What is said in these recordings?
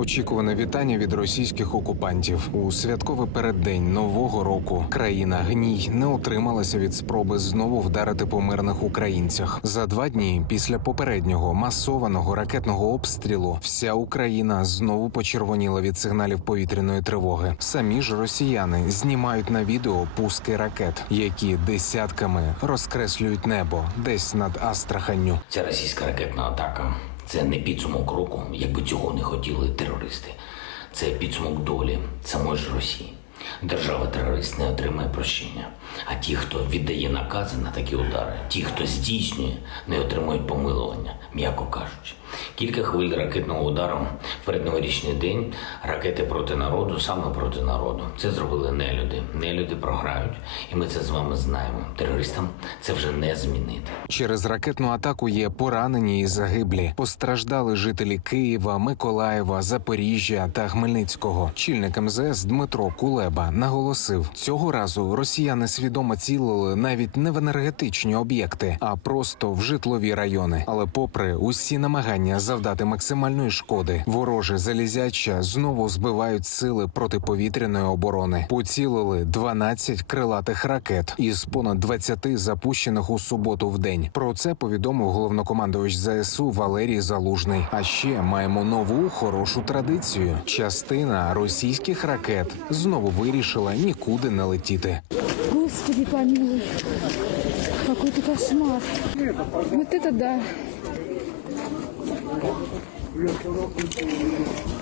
Очікуване вітання від російських окупантів. У святковий переддень Нового року країна гній не утрималася від спроби знову вдарити по мирних українцях. За 2 дні після попереднього масованого ракетного обстрілу вся Україна знову почервоніла від сигналів повітряної тривоги. Самі ж росіяни знімають на відео пуски ракет, які десятками розкреслюють небо десь над Астраханню. Ця російська ракетна атака – це не підсумок року, якби цього не хотіли терористи. Це підсумок долі самої ж Росії. Держава-терорист не отримає прощення. А ті, хто віддає накази на такі удари, ті, хто здійснює, не отримують помилування, м'яко кажучи. Кілька хвиль ракетного удару в передноворічний день, ракети проти народу, саме проти народу. Це зробили нелюди. Нелюди програють, і ми це з вами знаємо. Терористам це вже не змінити. Через ракетну атаку є поранені і загиблі. Постраждали жителі Києва, Миколаєва, Запоріжжя та Хмельницького. Чільник МЗС Дмитро Кулеба наголосив, цього разу росіяни свідомо цілили навіть не в енергетичні об'єкти, а просто в житлові райони. Але попри усі намагання завдати максимальної шкоди, вороже залізяча знову збивають сили протиповітряної оборони. Поцілили 12 крилатих ракет із понад 20 запущених у суботу в день. Про це повідомив головнокомандувач ЗСУ Валерій Залужний. А ще маємо нову хорошу традицію. Частина російських ракет знову вирішила нікуди не летіти. Господи помилуй, какой-то кошмар. Вот это да.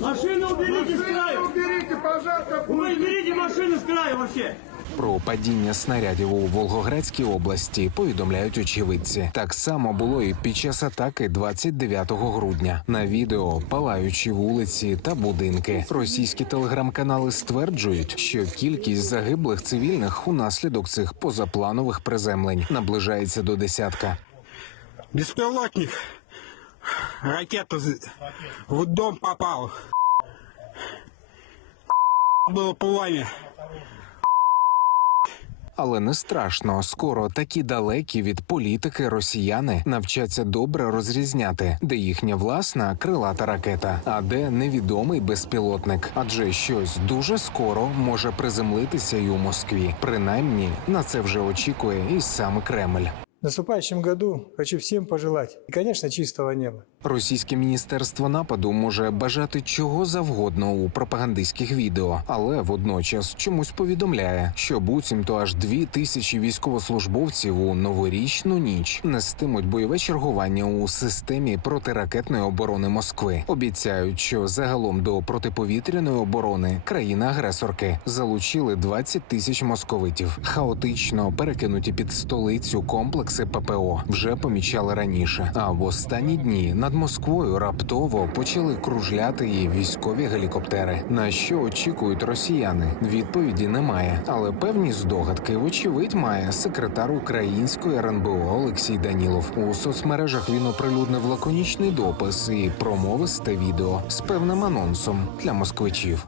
Машину уберите с краю! Уберите, пожалуйста! Вы уберите машину с краю вообще! Про падіння снарядів у Волгоградській області повідомляють очевидці. Так само було і під час атаки 29 грудня. На відео палаючі вулиці та будинки. Російські телеграм-канали стверджують, що кількість загиблих цивільних унаслідок цих позапланових приземлень наближається до десятка. Беспилотник. Ракета в дом попала. Было пламя. Але не страшно, скоро такі далекі від політики росіяни навчаться добре розрізняти, де їхня власна крилата ракета, а де невідомий безпілотник. Адже щось дуже скоро може приземлитися і у Москві. Принаймні, на це вже очікує і сам Кремль. В наступающем году хочу всем пожелать, и, конечно, чистого неба. Російське міністерство нападу може бажати чого завгодно у пропагандистських відео, але водночас чомусь повідомляє, що буцімто аж 2000 військовослужбовців у новорічну ніч нестимуть бойове чергування у системі протиракетної оборони Москви. Обіцяють, що загалом до протиповітряної оборони країни-агресорки залучили 20 тисяч московитів. Хаотично перекинуті під столицю комплекси ППО вже помічали раніше, а в останні дні над Москвою раптово почали кружляти і військові гелікоптери. На що очікують росіяни? Відповіді немає, але певні здогадки вочевидь має секретар української РНБО Олексій Данілов. У соцмережах він оприлюднив лаконічний допис і промовисте відео з певним анонсом для москвичів.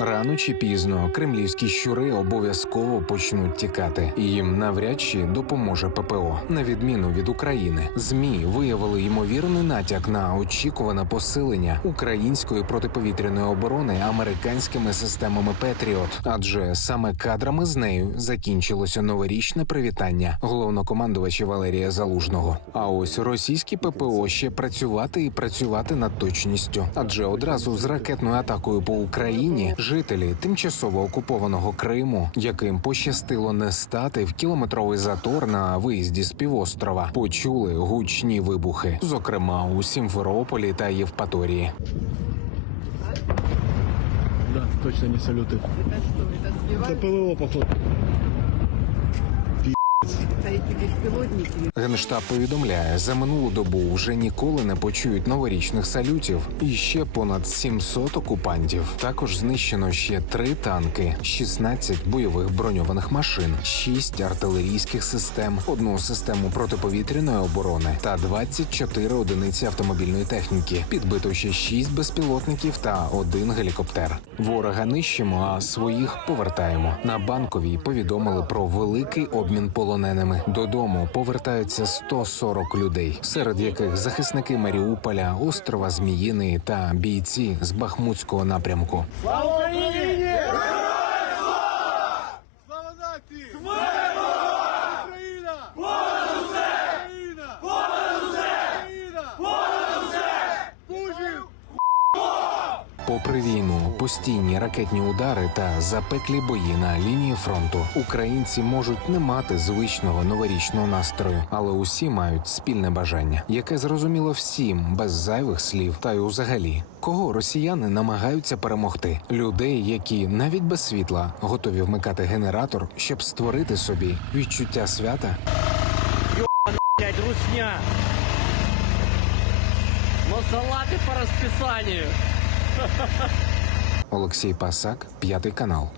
Рано чи пізно кремлівські щури обов'язково почнуть тікати. І їм навряд чи допоможе ППО. На відміну від України, ЗМІ виявили ймовірний натяк на очікуване посилення української протиповітряної оборони американськими системами Петріот. Адже саме кадрами з нею закінчилося новорічне привітання головнокомандувача Валерія Залужного. А ось російські ППО ще працювати і працювати над точністю. Адже одразу з ракетною атакою по Україні жителі тимчасово окупованого Криму, яким пощастило не стати в кілометровий затор на виїзді з півострова, почули гучні вибухи, зокрема у Сімферополі та Євпаторії. Да, точно не салюты. Это что, это сбивают? Это ПВО, походу. Стоит Генштаб повідомляє, за минулу добу вже ніколи не почують новорічних салютів. І ще понад 700 окупантів. Також знищено ще 3 танки, 16 бойових броньованих машин, 6 артилерійських систем, 1 систему протиповітряної оборони та 24 одиниці автомобільної техніки. Підбито ще 6 безпілотників та 1 гелікоптер. Ворога нищимо, а своїх повертаємо. На Банковій повідомили про великий обмін полоненими. Додому повертаються 140 людей, серед яких захисники Маріуполя, острова Зміїний та бійці з Бахмутського напрямку. Слава Україні! Слава нації! Україна! Понад усе! Понад усе! Понад усе! Путін! Попри війну, постійні ракетні удари та запеклі бої на лінії фронту, українці можуть не мати звичного новорічного настрою, але усі мають спільне бажання, яке зрозуміло всім, без зайвих слів. Та й взагалі, кого росіяни намагаються перемогти? Людей, які навіть без світла готові вмикати генератор, щоб створити собі відчуття свята? Блядь, русня. Но салаты по расписанию. Олексій Пасак, 5 канал.